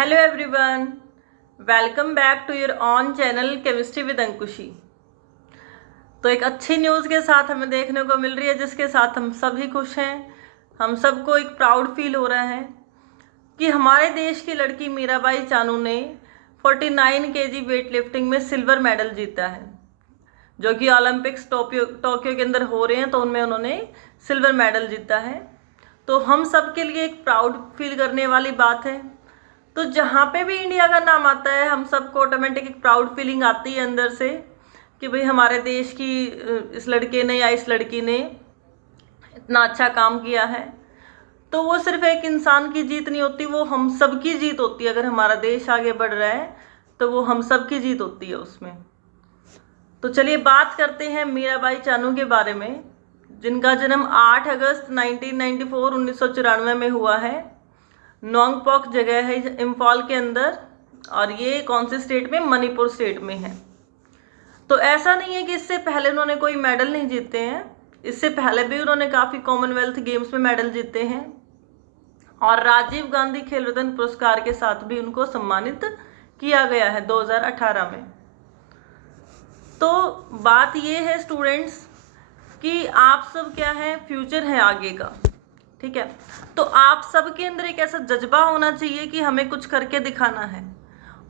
Hello everyone, welcome back to your own channel chemistry with Ankushi. तो एक अच्छी news के साथ हमें देखने को मिल रही है, जिसके साथ हम सभी खुश हैं। हम सबको एक प्राउड फील हो रहा है कि हमारे देश की लड़की मीराबाई चानू ने 49 केजी वेट लिफ्टिंग में सिल्वर मेडल जीता है, जो कि ओलंपिक्स टोक्यो के अंदर हो रहे हैं, तो उनमें उन्होंने सिल्वर मेडल जीता है। तो हम सब के लिए एक प्राउड फील करने वाली बात है। तो जहाँ पे भी इंडिया का नाम आता है, हम सबको ऑटोमेटिक एक प्राउड फीलिंग आती है अंदर से कि भाई हमारे देश की इस लड़के ने या इस लड़की ने इतना अच्छा काम किया है। तो वो सिर्फ एक इंसान की जीत नहीं होती, वो हम सब की जीत होती है। अगर हमारा देश आगे बढ़ रहा है तो वो हम सब की जीत होती है उसमें। तो चलिए बात करते हैं मीराबाई चानू के बारे में, जिनका जन्म 8 अगस्त 1994 में हुआ है। नोंगपोक जगह है इम्फाल के अंदर, और ये कौन से स्टेट में? मणिपुर स्टेट में है। तो ऐसा नहीं है कि इससे पहले उन्होंने कोई मेडल नहीं जीते हैं, इससे पहले भी उन्होंने काफ़ी कॉमनवेल्थ गेम्स में मेडल जीते हैं, और राजीव गांधी खेल रत्न पुरस्कार के साथ भी उनको सम्मानित किया गया है 2018 में। तो बात ये है स्टूडेंट्स कि आप सब क्या है, फ्यूचर है आगे का, ठीक है। तो आप सबके अंदर एक ऐसा जज्बा होना चाहिए कि हमें कुछ करके दिखाना है।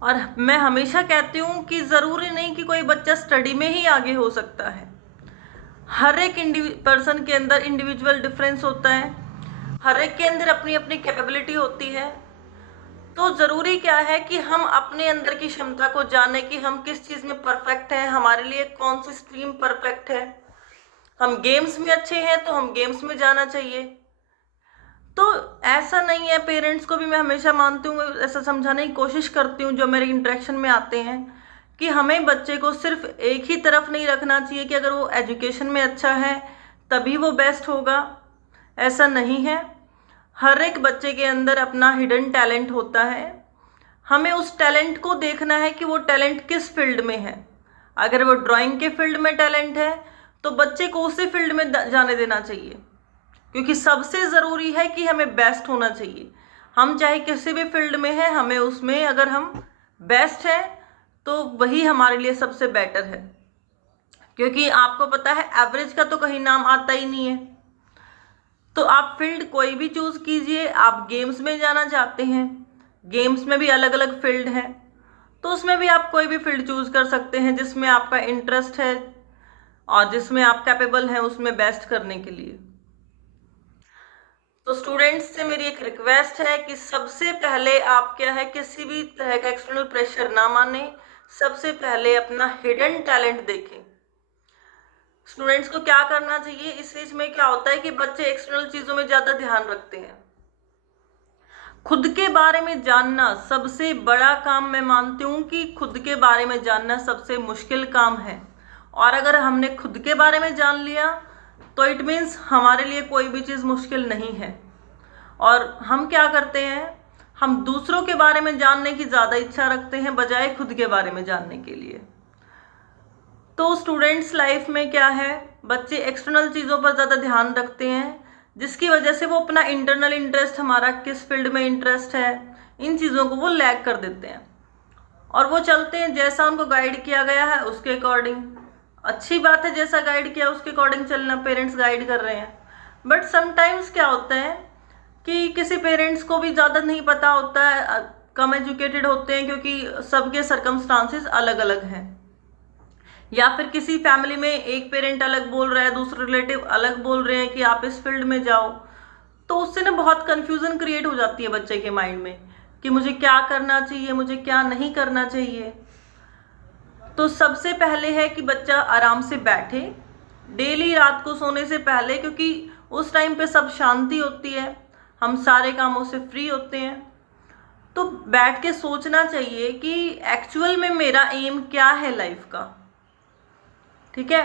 और मैं हमेशा कहती हूँ कि ज़रूरी नहीं कि कोई बच्चा स्टडी में ही आगे हो सकता है। हर एक पर्सन के अंदर इंडिविजुअल डिफरेंस होता है, हर एक के अंदर अपनी अपनी कैपेबिलिटी होती है। तो ज़रूरी क्या है कि हम अपने अंदर की क्षमता को जाने कि हम किस चीज़ में परफेक्ट हैं, हमारे लिए कौन सी स्ट्रीम परफेक्ट है। हम गेम्स में अच्छे हैं तो हम गेम्स में जाना चाहिए। तो ऐसा नहीं है, पेरेंट्स को भी मैं हमेशा मानती हूँ, ऐसा समझाने की कोशिश करती हूँ जो मेरे इंटरेक्शन में आते हैं, कि हमें बच्चे को सिर्फ एक ही तरफ नहीं रखना चाहिए कि अगर वो एजुकेशन में अच्छा है तभी वो बेस्ट होगा। ऐसा नहीं है, हर एक बच्चे के अंदर अपना हिडन टैलेंट होता है। हमें उस टैलेंट को देखना है कि वो टैलेंट किस फील्ड में है। अगर वो ड्राइंग के फील्ड में टैलेंट है तो बच्चे को उसी फील्ड में जाने देना चाहिए, क्योंकि सबसे ज़रूरी है कि हमें बेस्ट होना चाहिए। हम चाहे किसी भी फील्ड में हैं, हमें उसमें अगर हम बेस्ट हैं तो वही हमारे लिए सबसे बेटर है। क्योंकि आपको पता है एवरेज का तो कहीं नाम आता ही नहीं है। तो आप फील्ड कोई भी चूज़ कीजिए। आप गेम्स में जाना चाहते हैं, गेम्स में भी अलग अलग फील्ड है, तो उसमें भी आप कोई भी फील्ड चूज़ कर सकते हैं जिसमें आपका इंटरेस्ट है और जिसमें आप कैपेबल हैं उसमें बेस्ट करने के लिए। तो स्टूडेंट्स से मेरी एक रिक्वेस्ट है कि सबसे पहले आप क्या है, किसी भी तरह का एक्सटर्नल प्रेशर ना माने, सबसे पहले अपना हिडन टैलेंट देखें। स्टूडेंट्स को क्या करना चाहिए, इस एज में क्या होता है कि बच्चे एक्सटर्नल चीज़ों में ज़्यादा ध्यान रखते हैं। खुद के बारे में जानना सबसे बड़ा काम, मैं मानती हूँ कि खुद के बारे में जानना सबसे मुश्किल काम है। और अगर हमने खुद के बारे में जान लिया तो इट मीन्स हमारे लिए कोई भी चीज़ मुश्किल नहीं है। और हम क्या करते हैं, हम दूसरों के बारे में जानने की ज़्यादा इच्छा रखते हैं बजाय खुद के बारे में जानने के लिए। तो स्टूडेंट्स लाइफ में क्या है, बच्चे एक्सटर्नल चीज़ों पर ज़्यादा ध्यान रखते हैं, जिसकी वजह से वो अपना इंटरनल इंटरेस्ट, हमारा किस फील्ड में इंटरेस्ट है, इन चीज़ों को वो लैग कर देते हैं और वो चलते हैं जैसा उनको गाइड किया गया है उसके अकॉर्डिंग। अच्छी बात है, जैसा गाइड किया उसके अकॉर्डिंग चलना, पेरेंट्स गाइड कर रहे हैं। बट समटाइम्स क्या होता है कि किसी पेरेंट्स को भी ज़्यादा नहीं पता होता है, कम एजुकेटेड होते हैं, क्योंकि सबके सर्कमस्टांसेस अलग अलग हैं। या फिर किसी फैमिली में एक पेरेंट अलग बोल रहा है, दूसरे रिलेटिव अलग बोल रहे हैं कि आप इस फील्ड में जाओ, तो उससे ना बहुत कन्फ्यूज़न क्रिएट हो जाती है बच्चे के माइंड में कि मुझे क्या करना चाहिए, मुझे क्या नहीं करना चाहिए। तो सबसे पहले है कि बच्चा आराम से बैठे डेली रात को सोने से पहले, क्योंकि उस टाइम पे सब शांति होती है, हम सारे कामों से फ्री होते हैं। तो बैठ के सोचना चाहिए कि एक्चुअल में मेरा एम क्या है लाइफ का, ठीक है,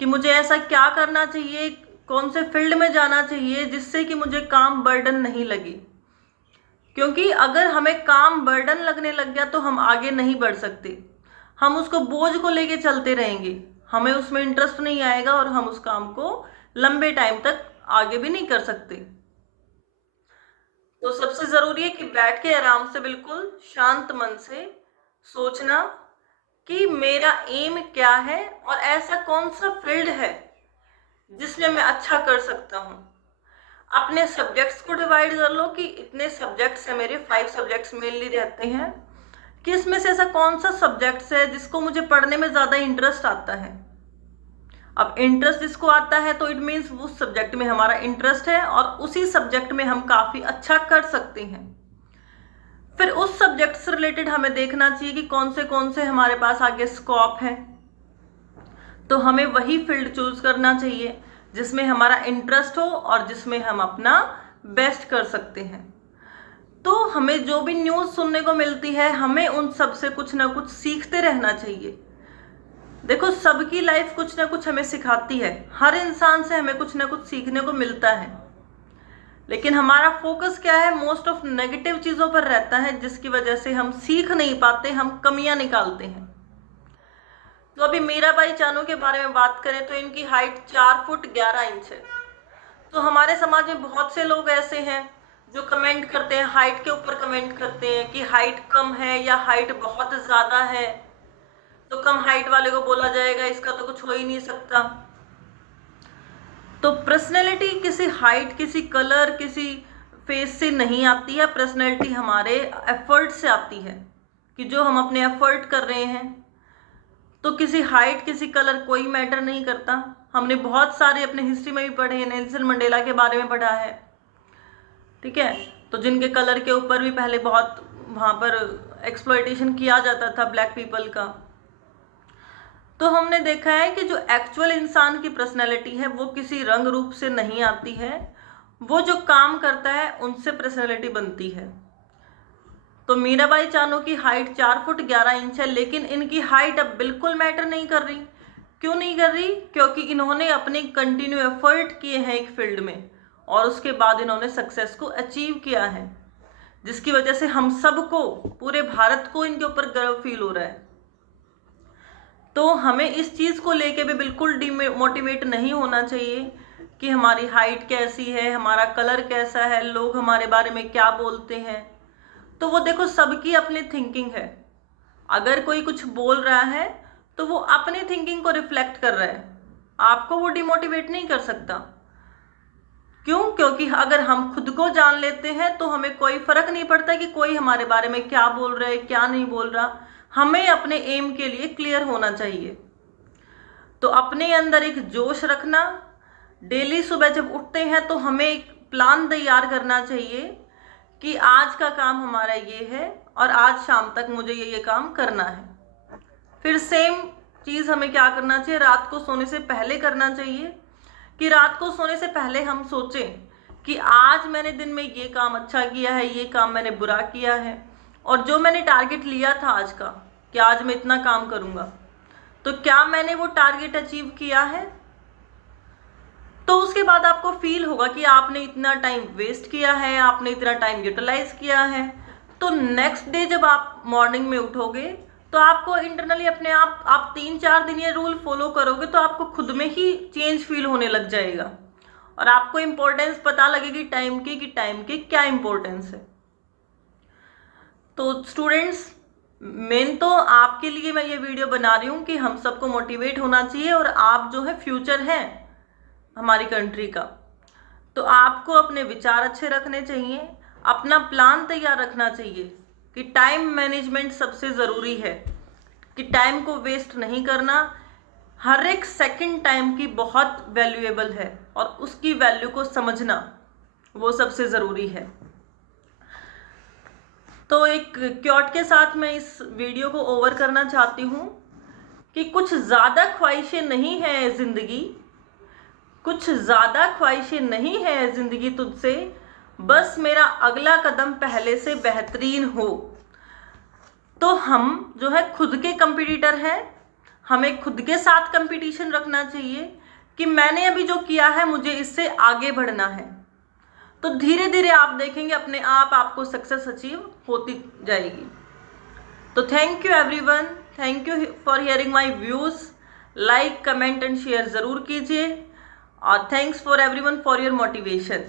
कि मुझे ऐसा क्या करना चाहिए, कौन से फील्ड में जाना चाहिए जिससे कि मुझे काम बर्डन नहीं लगे। क्योंकि अगर हमें काम बर्डन लगने लग गया तो हम आगे नहीं बढ़ सकते, हम उसको बोझ को लेके चलते रहेंगे, हमें उसमें इंटरेस्ट नहीं आएगा और हम उस काम को लंबे टाइम तक आगे भी नहीं कर सकते। तो सबसे ज़रूरी है कि बैठ के आराम से बिल्कुल शांत मन से सोचना कि मेरा एम क्या है और ऐसा कौन सा फील्ड है जिसमें मैं अच्छा कर सकता हूँ। अपने सब्जेक्ट्स को डिवाइड कर लो कि इतने सब्जेक्ट्स हैं मेरे, 5 सब्जेक्ट्स मेनली रहते हैं, कि इसमें से ऐसा कौन सा सब्जेक्ट्स है जिसको मुझे पढ़ने में ज़्यादा इंटरेस्ट आता है। अब इंटरेस्ट जिसको आता है तो इट मीन्स उस सब्जेक्ट में हमारा इंटरेस्ट है और उसी सब्जेक्ट में हम काफ़ी अच्छा कर सकते हैं। फिर उस सब्जेक्ट से रिलेटेड हमें देखना चाहिए कि कौन से हमारे पास आगे स्कोप है, तो हमें वही फील्ड चूज करना चाहिए जिसमें हमारा इंटरेस्ट हो और जिसमें हम अपना बेस्ट कर सकते हैं। तो हमें जो भी न्यूज़ सुनने को मिलती है, हमें उन सब से कुछ ना कुछ सीखते रहना चाहिए। देखो, सबकी लाइफ कुछ ना कुछ हमें सिखाती है, हर इंसान से हमें कुछ ना कुछ सीखने को मिलता है, लेकिन हमारा फोकस क्या है, मोस्ट ऑफ नेगेटिव चीज़ों पर रहता है, जिसकी वजह से हम सीख नहीं पाते, हम कमियां निकालते हैं। तो अभी मीराबाई चानू के बारे में बात करें तो इनकी हाइट 4 फुट 11 इंच है। तो हमारे समाज में बहुत से लोग ऐसे हैं जो कमेंट करते हैं, हाइट के ऊपर कमेंट करते हैं कि हाइट कम है या हाइट बहुत ज़्यादा है, तो कम हाइट वाले को बोला जाएगा इसका तो कुछ हो ही नहीं सकता। तो पर्सनैलिटी किसी हाइट, किसी कलर, किसी फेस से नहीं आती है। पर्सनैलिटी हमारे एफर्ट से आती है कि जो हम अपने एफर्ट कर रहे हैं। तो किसी हाइट, किसी कलर कोई मैटर नहीं करता। हमने बहुत सारे अपने हिस्ट्री में भी पढ़े हैं, नेल्सन मंडेला के बारे में पढ़ा है, ठीक है, तो जिनके कलर के ऊपर भी पहले बहुत वहाँ पर एक्सप्लॉयटेशन किया जाता था ब्लैक पीपल का। तो हमने देखा है कि जो एक्चुअल इंसान की पर्सनैलिटी है वो किसी रंग रूप से नहीं आती है, वो जो काम करता है उनसे पर्सनैलिटी बनती है। तो मीराबाई चानू की हाइट 4 फुट 11 इंच है, लेकिन इनकी हाइट अब बिल्कुल मैटर नहीं कर रही। क्यों नहीं कर रही? क्योंकि इन्होंने अपने कंटिन्यू एफर्ट किए हैं एक फील्ड में और उसके बाद इन्होंने सक्सेस को अचीव किया है, जिसकी वजह से हम सबको, पूरे भारत को इनके ऊपर गर्व फील हो रहा है। तो हमें इस चीज़ को लेके भी बिल्कुल डिमोटिवेट नहीं होना चाहिए कि हमारी हाइट कैसी है, हमारा कलर कैसा है, लोग हमारे बारे में क्या बोलते हैं। तो वो देखो, सबकी अपनी थिंकिंग है। अगर कोई कुछ बोल रहा है तो वो अपनी थिंकिंग को रिफ्लेक्ट कर रहा है, आपको वो डिमोटिवेट नहीं कर सकता। क्यों? क्योंकि अगर हम खुद को जान लेते हैं तो हमें कोई फर्क नहीं पड़ता कि कोई हमारे बारे में क्या बोल रहा है, क्या नहीं बोल रहा। हमें अपने एम के लिए क्लियर होना चाहिए। तो अपने अंदर एक जोश रखना, डेली सुबह जब उठते हैं तो हमें एक प्लान तैयार करना चाहिए कि आज का काम हमारा ये है और आज शाम तक मुझे ये काम करना है। फिर सेम चीज़ हमें क्या करना चाहिए, रात को सोने से पहले करना चाहिए कि रात को सोने से पहले हम सोचें कि आज मैंने दिन में ये काम अच्छा किया है, ये काम मैंने बुरा किया है, और जो मैंने टारगेट लिया था आज का कि आज मैं इतना काम करूँगा, तो क्या मैंने वो टारगेट अचीव किया है। तो उसके बाद आपको फील होगा कि आपने इतना टाइम वेस्ट किया है, आपने इतना टाइम यूटिलाइज किया है। तो नेक्स्ट डे जब आप मॉर्निंग में उठोगे तो आपको इंटरनली अपने आप 3-4 दिन ये रूल फॉलो करोगे तो आपको खुद में ही चेंज फील होने लग जाएगा और आपको इम्पोर्टेंस पता लगेगी टाइम की, कि टाइम की क्या इम्पोर्टेंस है। तो स्टूडेंट्स, मेन तो आपके लिए मैं ये वीडियो बना रही हूँ कि हम सबको मोटिवेट होना चाहिए, और आप जो है फ्यूचर हैं हमारी कंट्री का। तो आपको अपने विचार अच्छे रखने चाहिए, अपना प्लान तैयार रखना चाहिए कि टाइम मैनेजमेंट सबसे ज़रूरी है, कि टाइम को वेस्ट नहीं करना। हर एक सेकंड टाइम की बहुत वैल्यूएबल है और उसकी वैल्यू को समझना वो सबसे ज़रूरी है। तो एक क्योट के साथ मैं इस वीडियो को ओवर करना चाहती हूँ कि कुछ ज़्यादा ख्वाहिशें नहीं है ज़िंदगी, कुछ ज़्यादा ख्वाहिशें नहीं है ज़िंदगी तुझसे, बस मेरा अगला कदम पहले से बेहतरीन हो। तो हम जो है खुद के कंपटीटर हैं, हमें खुद के साथ कंपटीशन रखना चाहिए कि मैंने अभी जो किया है मुझे इससे आगे बढ़ना है। तो धीरे धीरे आप देखेंगे अपने आप आपको सक्सेस अचीव होती जाएगी। तो thank you everyone, thank you for hearing my views. Like, comment and share ज़रूर कीजिए, और thanks for everyone for your motivation.